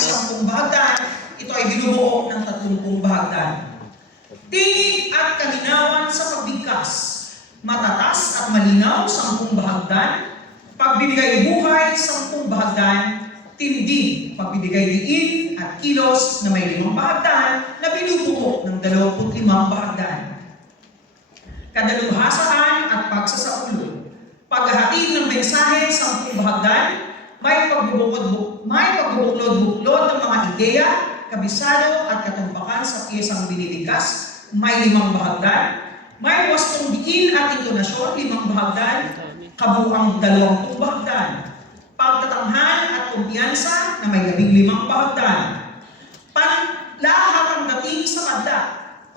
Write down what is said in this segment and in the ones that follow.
10 bahagdan, ito ay binubuo ng 30 bahagdan. Tinig at kalinawan sa pagbigkas, matatas at malinaw 10 bahagdan, pagbibigay buhay 10 bahagdan, tindi, pagbibigay diin at kilos na may 5 bahagdan na binubuo ng 25 bahagdan. Kadalubhasaan at pagsasaulo, paghahatid ng mensahe 10 bahagdan, may pagbubuklod-buklod ng mga ideya, kabisado at katumpakan sa piyesang binibigkas, may 5 bahagdan, may wastong diin at intonasyon 5 bahagdan, kabuang 20 bahagdan, pagtatanghal at kumpiyansa na may 15 bahagdan, panlahat ang dating sa madla,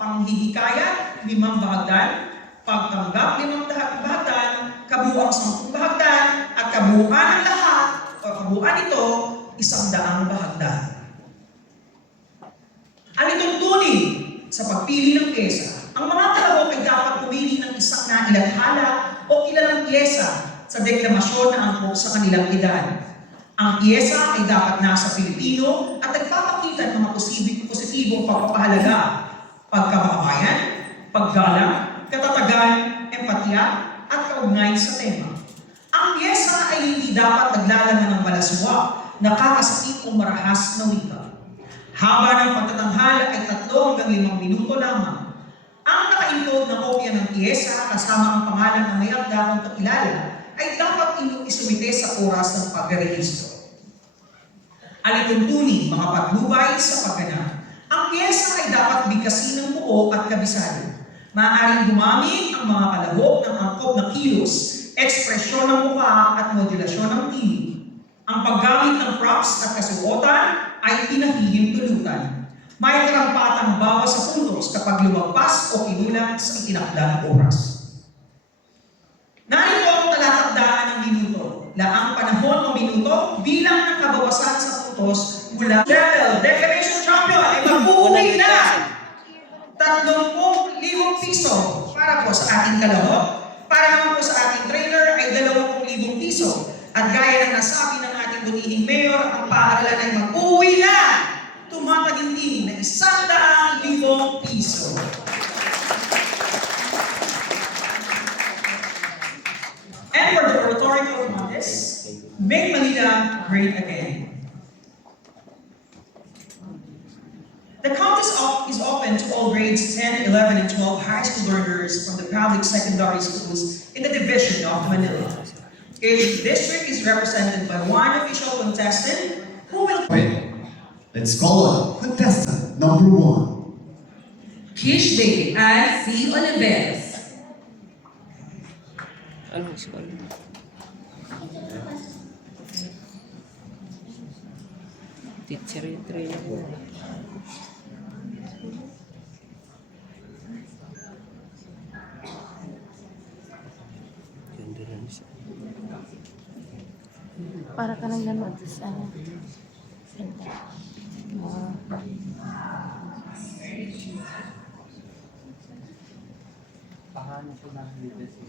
panghihikayat 5 bahagdan, pagtanggap 5 bahagdan, kabuang 10 bahagdan, at kabuuan ng lahat o kabuuan ito 100 bahagdan. Alituntunin sa pagpili ng pyesa. Ang mga kalahok ay dapat pumili ng isang nailathala o kilalang pyesa sa deklamasyon na angkop sa kanilang edad. Ang pyesa ay dapat nasa Pilipino at nagpapakita ng mga positibong pagpapahalaga, pagkababayan, paggalang, katatagan, empatya, at kaugnay sa tema. Ang pyesa ay hindi dapat naglalaman ng malaswa, nakakasakit o marahas na wika. Haba ng pagtatanghal ay 3 hanggang 5 minuto lamang. Ang naka-encode na kopya ng pyesa kasama ang pangalan ng may akdang kakilala ay dapat isumite sa oras ng pagre-rehistro. Alituntunin mga paglubay sa pagganap. Ang pyesa ay dapat bigkasin ng buo at kabisado. Maaaring gumamit ang mga kalahok ng angkop na kilos, ekspresyon ng mukha at modulasyon ng tinig. Ang paggamit ng props at kasuotan ay pinahihintulutan. May karampatang bawas sa puntos kapag lumagpas o kinulang sa itinakdang oras. Narito ang talatagdaan ng minuto. Laang panahon o minuto bilang ng kabawasan sa puntos mula level Declaration Champion ay mag-uwi na 30,000 piso para po sa ating kalahok. Para naman po sa ating trainer ay 20,000 piso. At gaya ng nasabi ng ating bunihing mayor, ang paaralan ay mag-uwi na tumataginting na 100,000 piso. And for the oratorical contest, Make Manila Great Again. The contest is open to all grades 10, 11, and 12 high school learners from the public secondary schools in the division of Manila. Each district is represented by one official contestant who will... Wait, let's call on contestant number 1. Kish Day and C. Oliveros. Anong school? Teacher yung trainer. Ganda rin siya. Para ka nang nanood sa center. Paano po nakikita si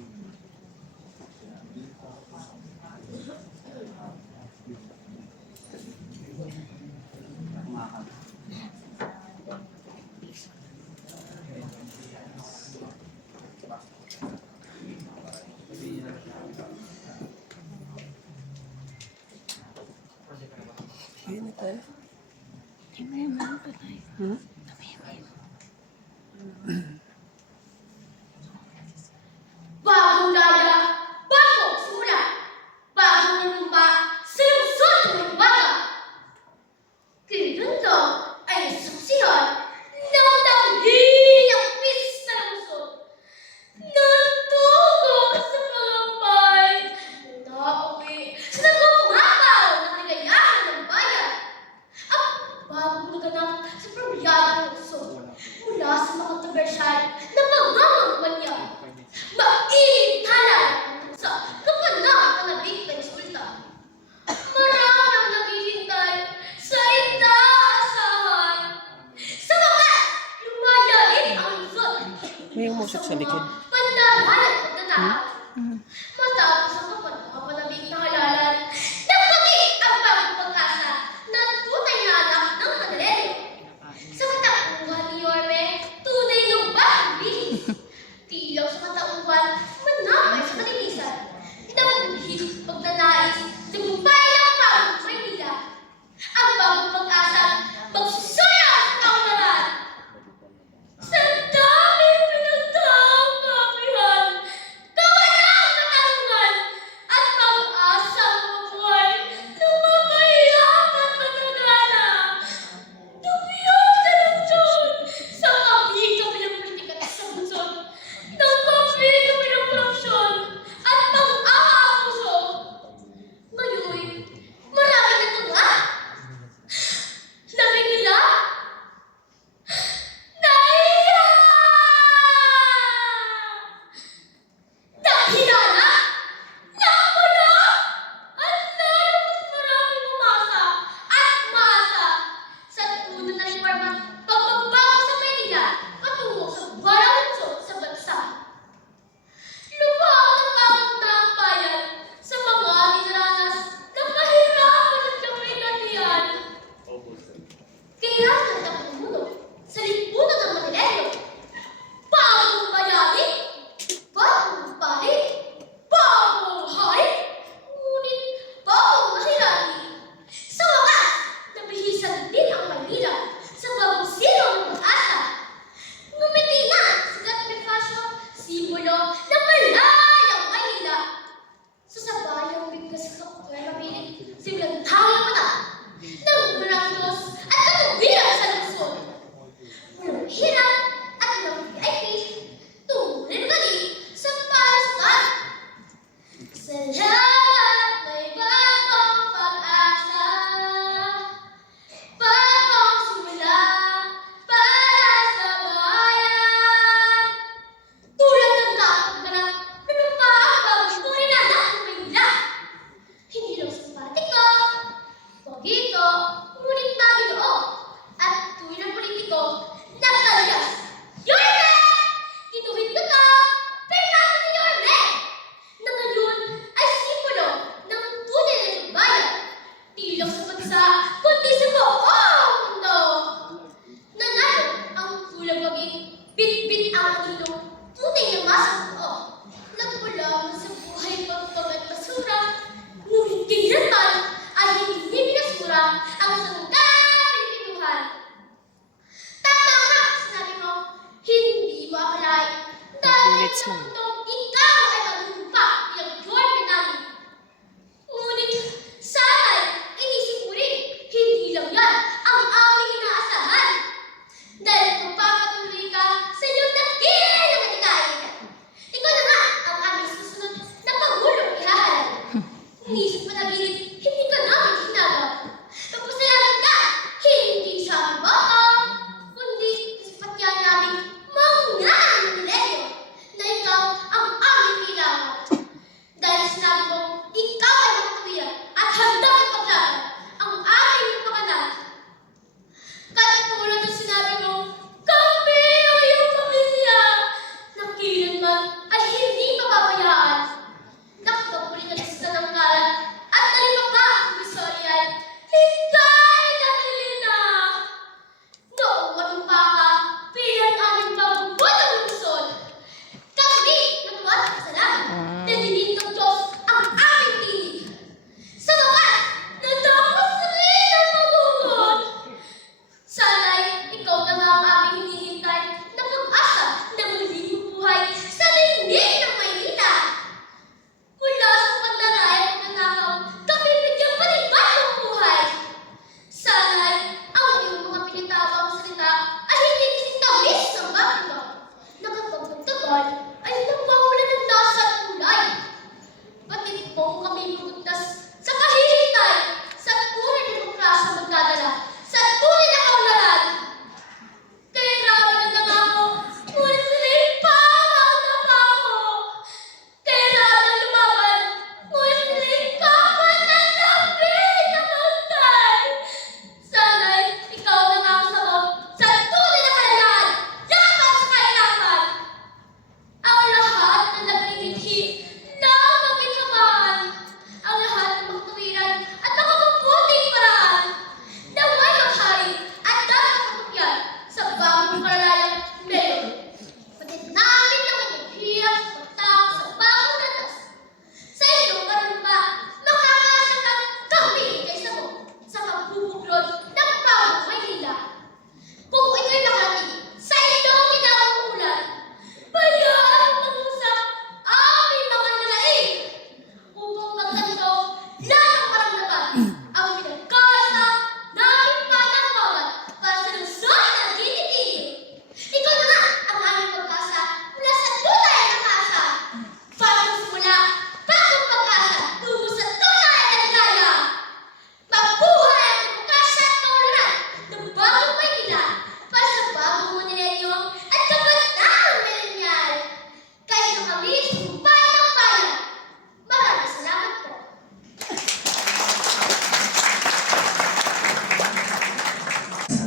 Yun na tayo. Bagong daya, bagong simula, bagong nanumpa, sinusod ng baga. Kinundo ay saksihan ng dahilang pista ng gusto. Nagtugo sa pangambay, nauwi sa nagumakaw ng kaligayahan ng bayan. Ang bagong naganap sa problemadong gusto mula sa mga kontrobersyal na pangangangwan niya. Mainit-halay sa kapanahan ng nabigtang sultan. Maraming naghihintay sa inaasahan. Sa wakas, lumayain ang lungsod. May umusok sa likod. Pandahan at pagtatao. Matapos ang kapanapanabig na halalan, nagpagit ang bagong pagkasa na tunay na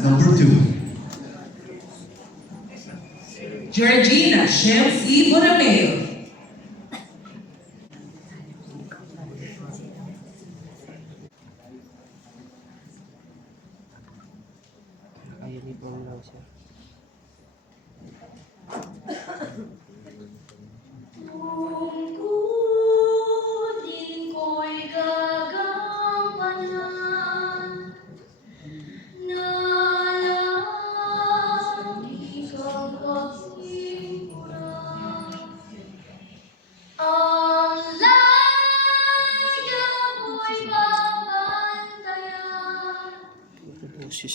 number 2. Georgina Shem C. Bonameo. Naka-uniform lang siya. Tungkulin ko'y gagampanan na lagi kang aking kurang. Ang laya ko'y babantayan. Boses.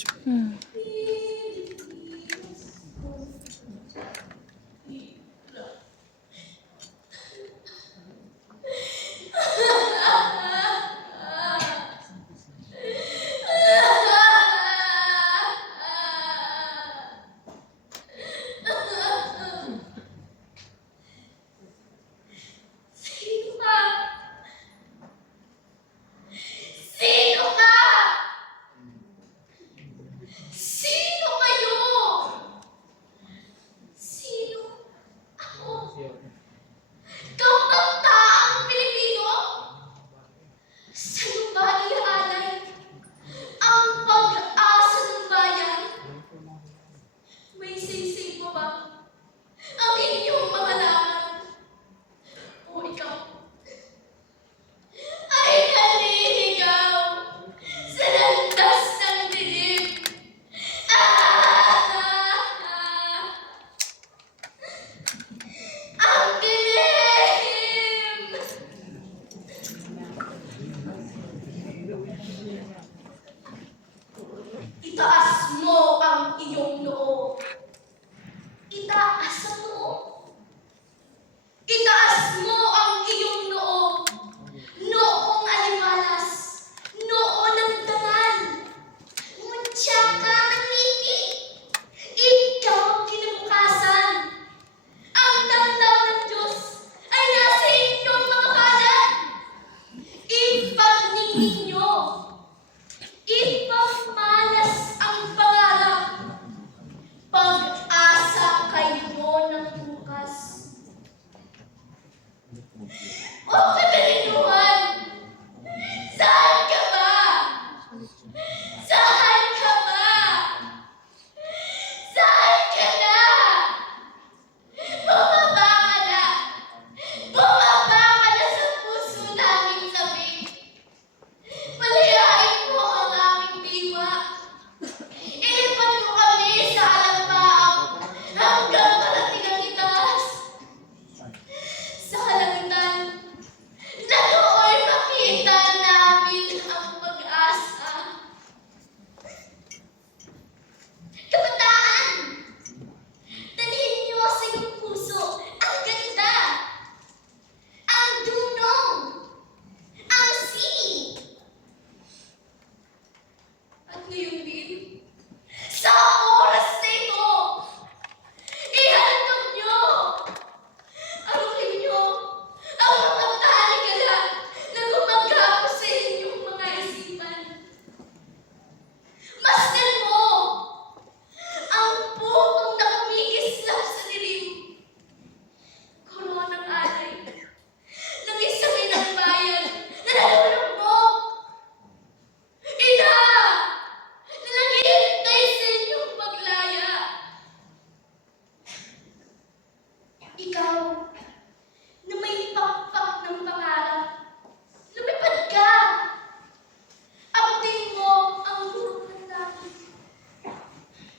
Sino ka? Sino ka? Sino kayo? Sino ako? Kapagtaang Pilipino? Sa'yo ba iaalay ang pag-asa ng bayan? May sisig mo ba ang inyong mga laman? O ikaw ay naliligaw sa landas ng dilim? Ang dilim! Itaas mo ang iyong noo. Itaas ang noo. Itaas mo ang iyong noo. Noong alimalas. Noo ng dangal. Mutya ka ng ngiti. Ikaw kinabukasan. Ang tanda ng Diyos ay nasa inyong mga palad. Ipagningi ninyo. Ipagmalas ang pangarap. Pag-asa kayo ng bukas. O katalinuhan! Saan ka ba? Saan ka ba? Saan ka na? Bumaba ka na! Bumaba ka na sa puso naming sabik! Palayain mo ang aming diwa! Ilipat mo kami sa alampaap hanggang marating ang itaas! Sa kalangitan, na doon makita namin ang pag-asa. Kabataan! Dalhin niyo sa iyong puso ang ganda, ang dunong, ang sining. At ngayon din, sa oras na ito, ihandog niyo, arukin niyo ang mga talikala na gumagapo sa inyong mga isipan. Masdan mo ang putong na kumikislap sa dilim. Koronang alay ng isang inang bayan na nalulungkot. Ina! Na naghihintay sa inyong paglaya. Ikaw, na may pakpak ng pangarap, lumipad ka. Abutin mo ang burong ng langit.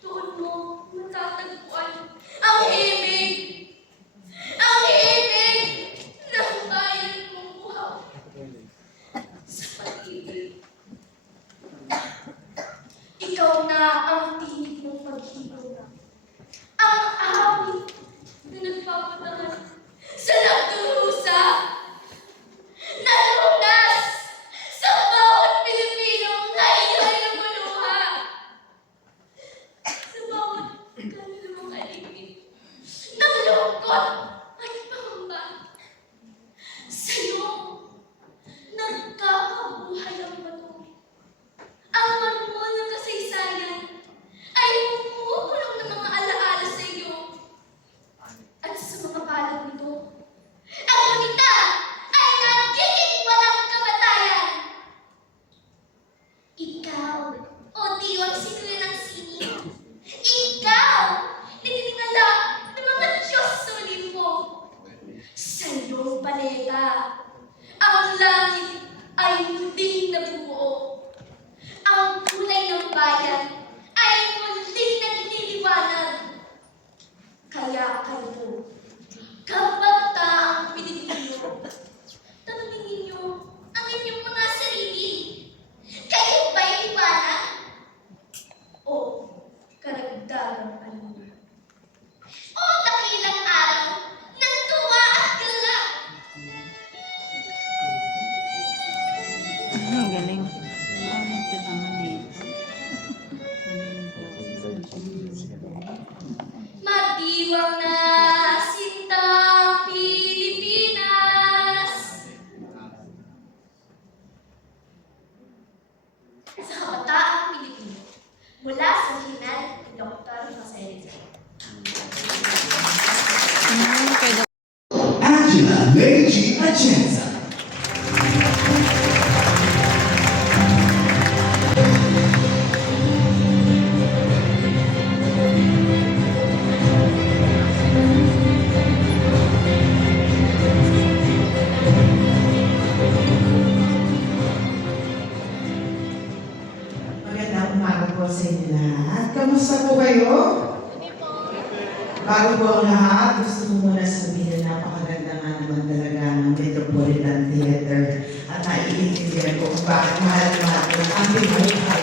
Doon mo matatagpuan ang himig. Ang himig ng bayan mong buhaw sa pag-ibig. Ikaw na ang tinig ng paghibig. Ang awit na nagpapatangan sa nagdurusa. Nalunas sa bawat Pilipinong naihay ng maluha. Sa bawat kaluluwang aligid ng lungkot at pangamba. Sa'yo, nagkakabuhay ang bato. Ang marmol ng kasaysayan Atienza. Magandang umaga po sa inyo lahat. Kamusta po kayo? Bago po ang lahat, gusto ko muna sabihin na napakaganda nga naman talaga ng Metropolitan Theater at naiintindihan ko kung bakit mahal natin ang aming mga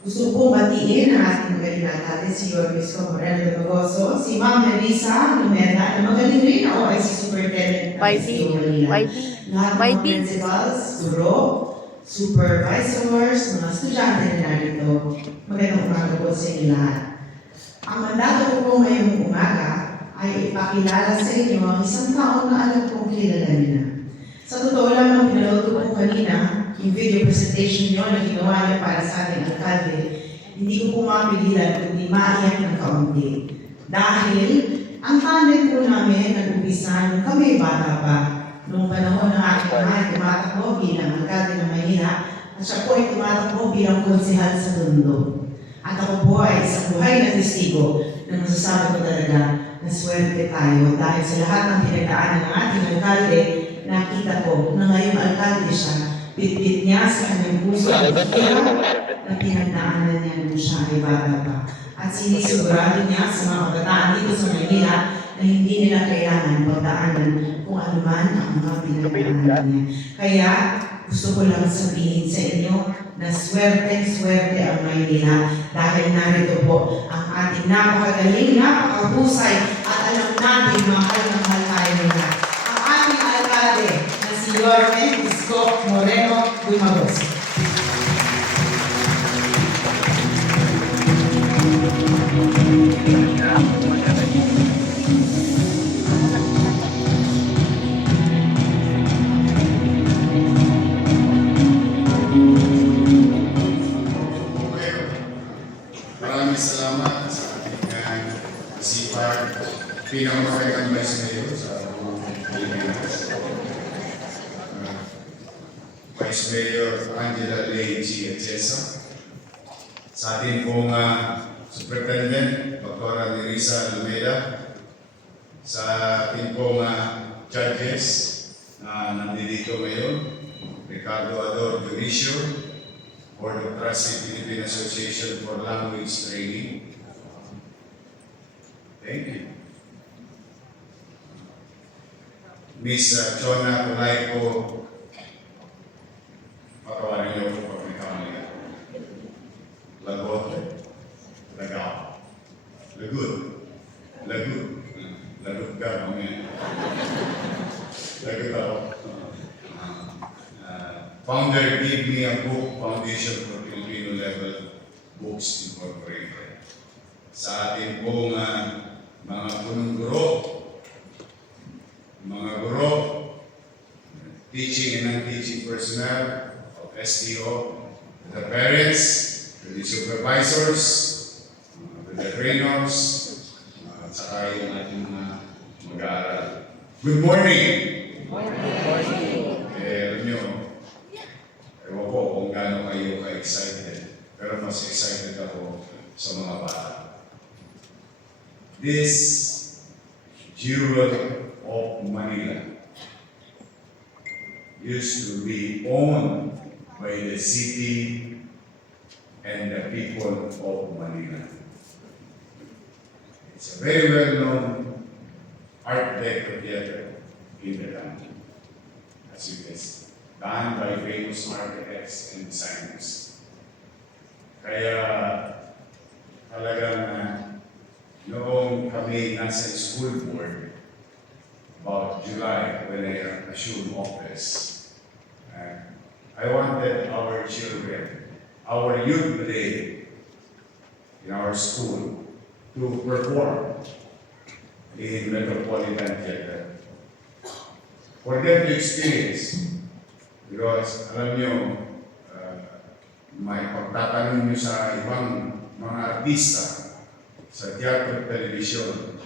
gusto ko pong batiin ang ating magaling natin si Yormisco Moreno de Magoso, si Ma'am Marisa Lumeda, na magaling rin ako ay si Superintendent ng SEO Manila. Lahat ng mga principals, guro, supervisors, mga estudyante na narito, magandang umaga po sa inyo lahat. Ang mandato ko po ngayong umaga ay ipakilala sa inyo ang isang taon na alam kong kilala niyo na. Sa totoo lang, nung pinanood ko po kanina, yung video presentation niyo na ginawa niyo para sa ating alkalde, hindi ko po mapigilan kundi maiyak ng kaunti. Dahil ang tandem po namin nag-umpisa nung kami bata pa. Noong panahon ng aking mahal, tumatakbo bilang alkalde ng Maynila at siya po ay tumatakbo bilang konsehal sa Tondo. At ako po ay isang buhay na testigo na masasabi ko talaga na swerte tayo dahil sa lahat ng pinagdaanan ng ating alkalde, nakita ko na ngayong alkalde siya, bitbit niya sa kanyang puso at hirap na pinagdaanan niya nung siya ay bata pa. At sinisigurado niya sa mga kabataan dito sa Maynila na hindi nila kailangan pagdaanan kung ano man ang mga pinagdaanan niya. Kaya gusto ko lang sabihin sa inyo na swerte ang Maynila dahil narito po ang ating napakagaling, napakahusay at alam natin mahal na mahal tayo nila. Ang ating alkalde na si Yorme Isko Moreno Dumagos. Maraming salamat sa ating masipag pinamahalagang vice mayor sa buong Pilipinas. Vice Mayor Angela Lei G. Atienza. Sa ating pong Superintendent Dr. Nerissa Lumeda. Sa ating pong judges na nandito ngayon, Ricardo Ador Dionisio, Board of Trustees Philippine Association for Language Training. Thank you. Miss Chona Kulaipo, patawarin niyo po pag may kamali. Lagot, Lagaw, Lagut, Lagut ka, mamaya. Lagut ako. Founder gave me a book, Foundation for Filipino Level Books Incorporated. Sa ating pong mga punong guro, teaching and non-teaching personnel of STO, the parents, the supervisors, the trainers, at saka yung ating mag-aaral. Good morning! Alam nyo, ewan ko kung gaano kayo ka-excited, pero mas excited ako sa mga bata. This Jewel of Manila used to be owned by the city and the people of Manila. It's a very well-known art deco theater in the country, as you can see, done by famous architects and designers. Kaya talagang noong kami nasa school board, about July when I assumed office, I wanted our children, our youth today in our school to perform in Metropolitan Theater. For them to experience, because alam nyo, may pagtatanong nyo sa ibang mga artista sa teatro at television,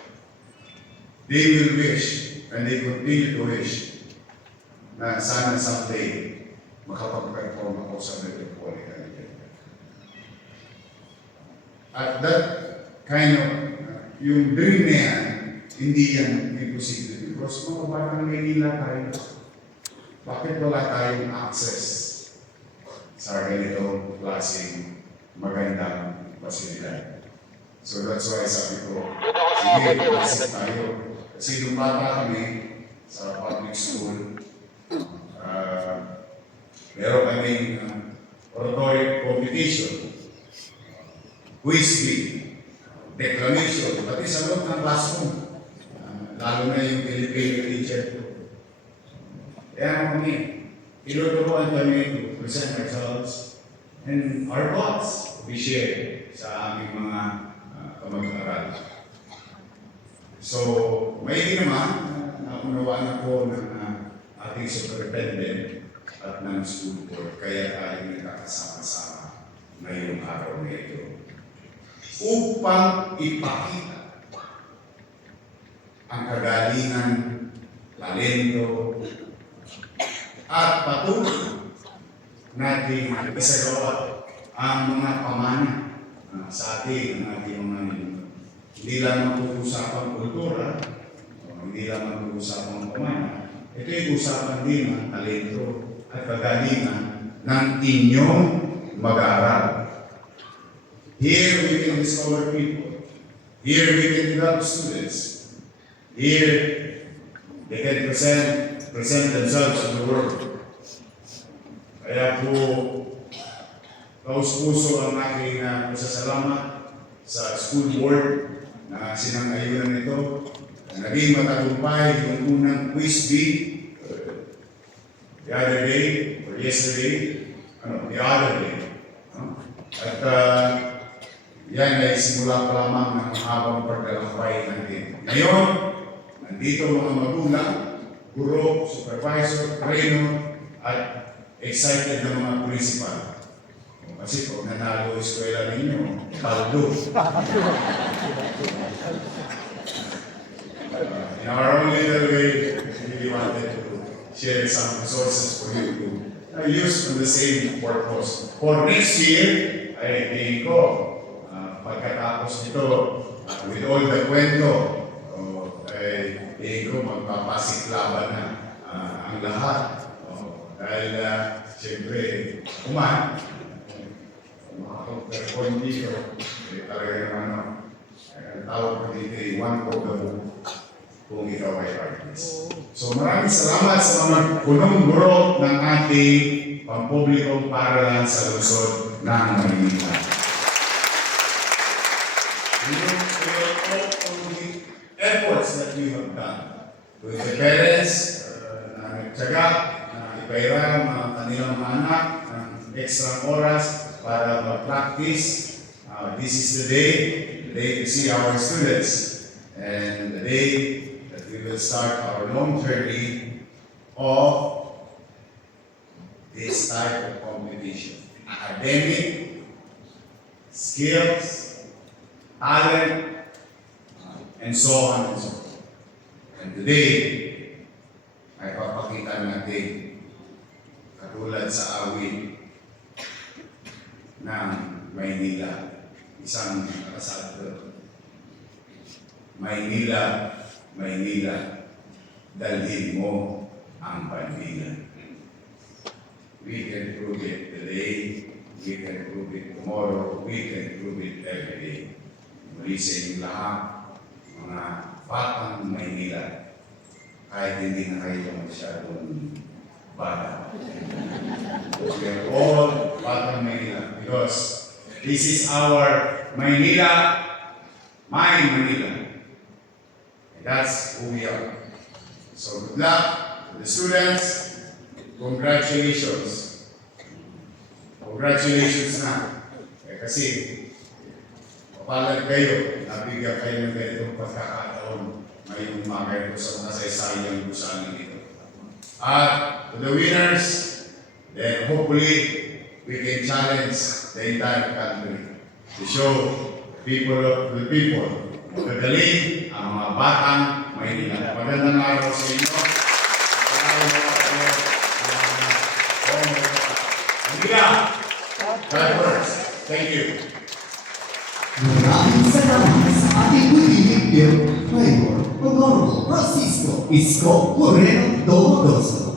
they will wish and they continue to wish na sana someday makapag-perform ako sa Metropolitan Opera. At that kind of, yung dream na yan, hindi yan imposible. Because mga batang Maynila tayo, bakit wala tayong access sa ganitong klaseng magandang pasilidad? So that's why sabi ko, sige, isip tayo. Kasi nung bata kami sa public school, meron kaming oratory competition, quiz bee, declamation, pati sa loob ng classroom. Lalo na yung Filipino teacher ko. Kaya kami, tinuturuan kami to present ourselves and our thoughts we share sa aming mga kamag-aral. So, may naman, naunawaan ako ng ating superintendent at ng school board, kaya tayo nagkakasama-sama ngayong araw na ito upang ipakita ang kagalingan, talento, at patuloy natin isagawa ang mga pamana sa ating ating mga hindi lang mag-uusapang kultura, hindi lang mag-uusapang pamana. Ito yung usapan din ng talento at kagalingan ng inyong mag-aaral. Here we can discover people. Here we can develop students. Here they can present themselves to the world. Kaya po, taus-puso ang aking pasasalamat sa school board na sinangayunan nito. Naging matagumpay yung unang quiz bee the other day, or yesterday, the other day. At yan ay simula pa lamang ng mahabang paglalakbay natin. Ngayon, nandito mga magulang, guro, supervisor, trainer, at excited na mga principal. Kasi pag nanalo yung eskwela ninyo, paldo. In our own little way, we wanted to share some resources for you to use for the same purpose. For next year, ay tingin ko, pagkatapos nito, with all the kwento, ay tingin ko magpapasiklaban na ang lahat. Dahil, siyempre, makakapag-perform dito, talaga naman, ang tawag ko dito ay one for the book kung ikaw ay artist. So maraming salamat sa mga punong guro ng ating pampublikong paaralan sa lungsod ng Maynila. All the efforts that you have done with the parents na nagtsaga, na ipairam ang kanilang mga anak ng extra oras para mag-practice. This is the day to see our students, and the day that we will start our long journey of this type of competition. Academic, skills, talent, and so on and so forth. And today, ay papakita natin katulad sa awit ng Maynila. Isang nakasad doon. Maynila, Maynila, dalhin mo ang bandila. We can prove it today, we can prove it tomorrow, we can prove it every day. Muli sa inyong lahat, mga batang Maynila, kahit hindi na kayo masyadong bata. We are all batang Maynila because this is our Maynila, my Manila. And that's who we are. So good luck to the students. Congratulations. Congratulations na. Kasi papalag kayo, nabigyan kayo ng ganitong pagkakataon ngayong umaga ito sa mga saysayang gusanan dito. At to the winners, then hopefully we can challenge the entire country to show people of the people, magagaling ang mga batang Maynila. Magandang araw sa inyo. Maraming salamat po. Maynila! God first. Thank you. Maraming salamat sa ating Budilig Mayor Honorable Francisco Isko Moreno Domodoso.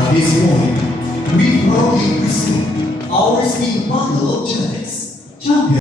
At this point, we proudly present our esteemed bundle of judges, champion